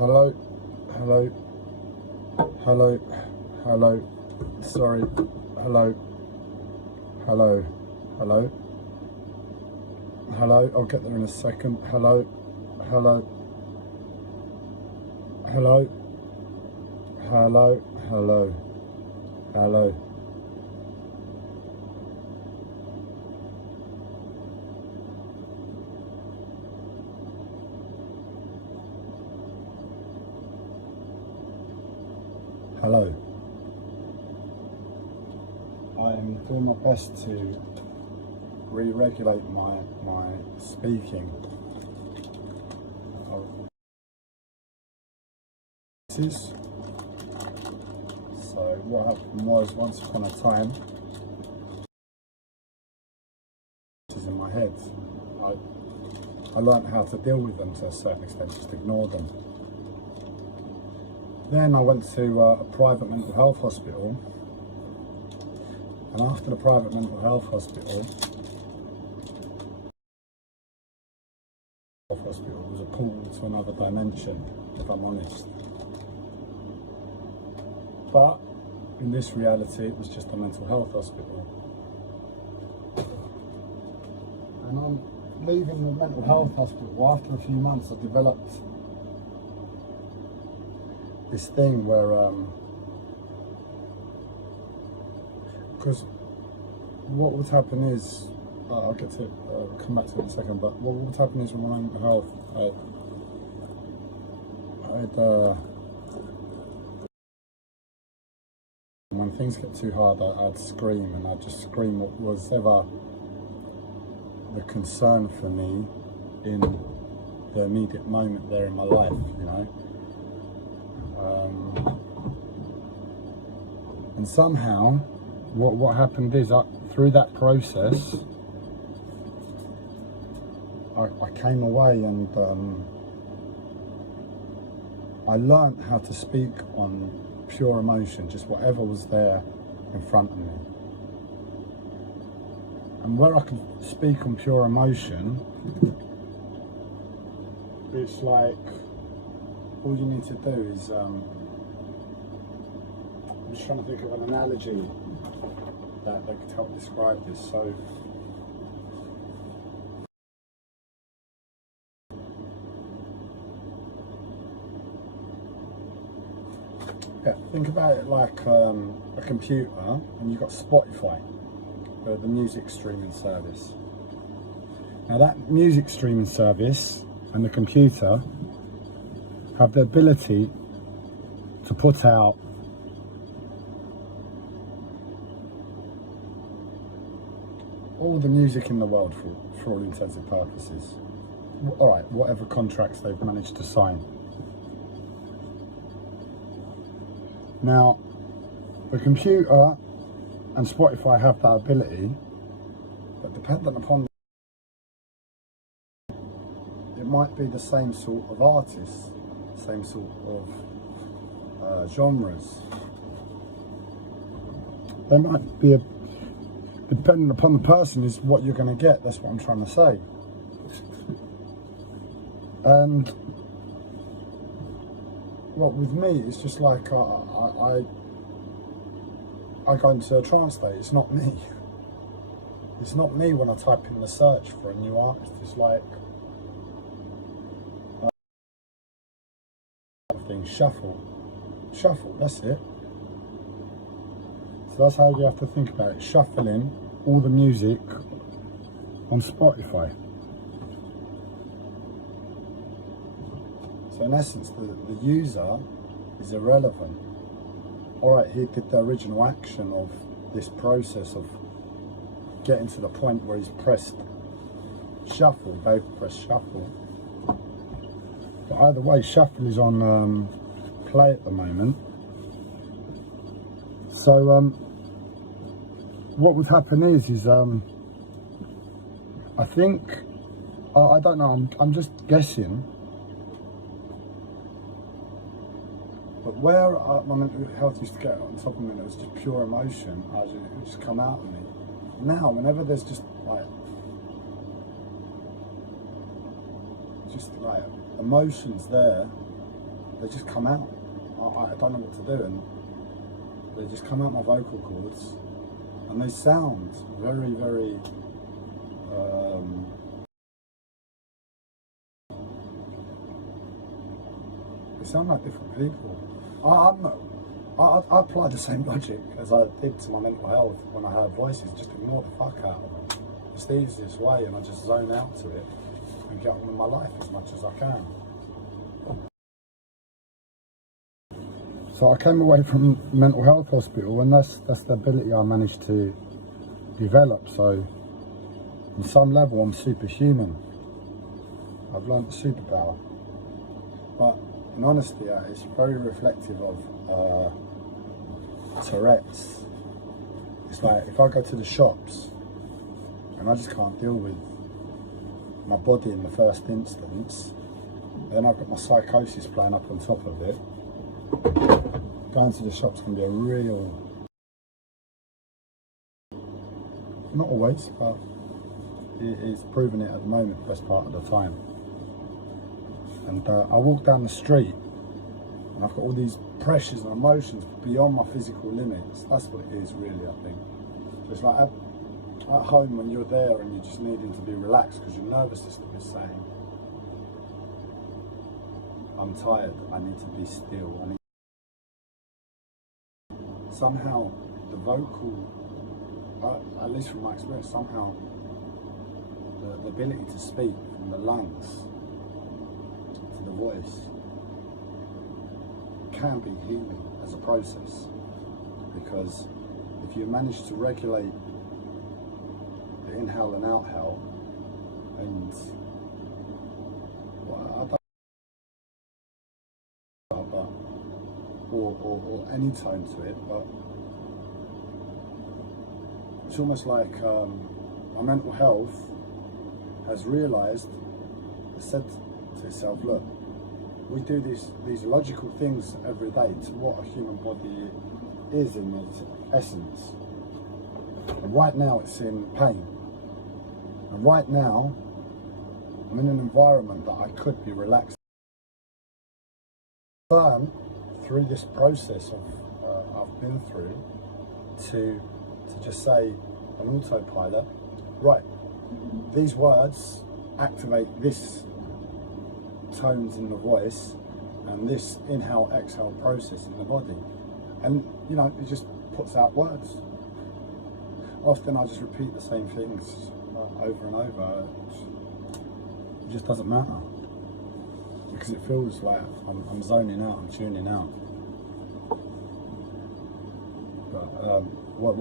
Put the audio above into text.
Hello, hello, hello, hello, sorry, hello, hello, hello, hello, I'll get there in a second, hello, hello, hello, hello, hello, hello. Hello. I'm doing my best to re-regulate my speaking. So what happened was, once upon a time, is in my head. I learned how to deal with them to a certain extent, just ignore them. Then I went to a private mental health hospital, and after the private mental health hospital, was a portal to another dimension, if I'm honest. But in this reality, it was just a mental health hospital. And I'm leaving the mental health hospital. After a few months, I developed this thing where, because what would happen is, I'll get to come back to it in a second, but what would happen is, with my mental health, when things get too hard, I'd scream, and I'd just scream what was ever the concern for me in the immediate moment there in my life, you know. And somehow, what happened is, through that process, I came away and I learned how to speak on pure emotion, just whatever was there in front of me. And where I can speak on pure emotion, it's like, all you need to do is, I'm just trying to think of an analogy that could help describe this. So, yeah, think about it like a computer, and you've got Spotify, the music streaming service. Now that music streaming service and the computer have the ability to put out all the music in the world for all intents and purposes. All right, whatever contracts they've managed to sign. Now, the computer and Spotify have that ability, but dependent upon, it might be the same sort of artists, same sort of genres. There might be depending upon the person is what you're going to get. That's what I'm trying to say. And well, with me, it's just like I go into a trance state. It's not me. It's not me when I type in the search for a new artist. It's like shuffle, that's it. So that's how you have to think about it, shuffling all the music on Spotify. So in essence, the user is irrelevant. Alright, he did the original action of this process of getting to the point where he's pressed shuffle, Dave pressed shuffle. But either way, shuffle is on play at the moment. So what would happen is I think, I don't know, I'm just guessing, but where my mental health used to get on top of me, it was just pure emotion. It would just come out of me. Now, whenever there's just like emotions there, they just come out. I don't know what to do, and they just come out my vocal cords, and they sound very, very they sound like different people. I apply the same logic as I did to my mental health when I heard voices. Just ignore the fuck out of them. It's the easiest way, and I just zone out to it and get on with my life as much as I can. So I came away from mental health hospital, and that's the ability I managed to develop. So on some level I'm superhuman. I've learned a superpower. But in honesty, it's very reflective of Tourette's. It's like if I go to the shops and I just can't deal with my body in the first instance, then I've got my psychosis playing up on top of it. Going to the shops can be a real, not always, but it is proving it at the moment, the best part of the time. And I walk down the street and I've got all these pressures and emotions beyond my physical limits. That's what it is really, I think. So it's like at home when you're there and you're just needing to be relaxed because your nervous system is saying, I'm tired, I need to be still. Somehow the vocal, at least from my experience, somehow the ability to speak from the lungs to the voice can be healing as a process, because if you manage to regulate the inhale and outhale, and or any tone to it, but it's almost like our mental health has realised, has said to itself, look, we do these logical things every day to what a human body is in its essence. And right now it's in pain. And right now I'm in an environment that I could be relaxed. Learn through this process of I've been through to just say on autopilot, right, these words activate this tones in the voice and this inhale exhale process in the body, and you know, it just puts out words. Often I just repeat the same things over and over. It just doesn't matter, because it feels like I'm zoning out, I'm tuning out. But what's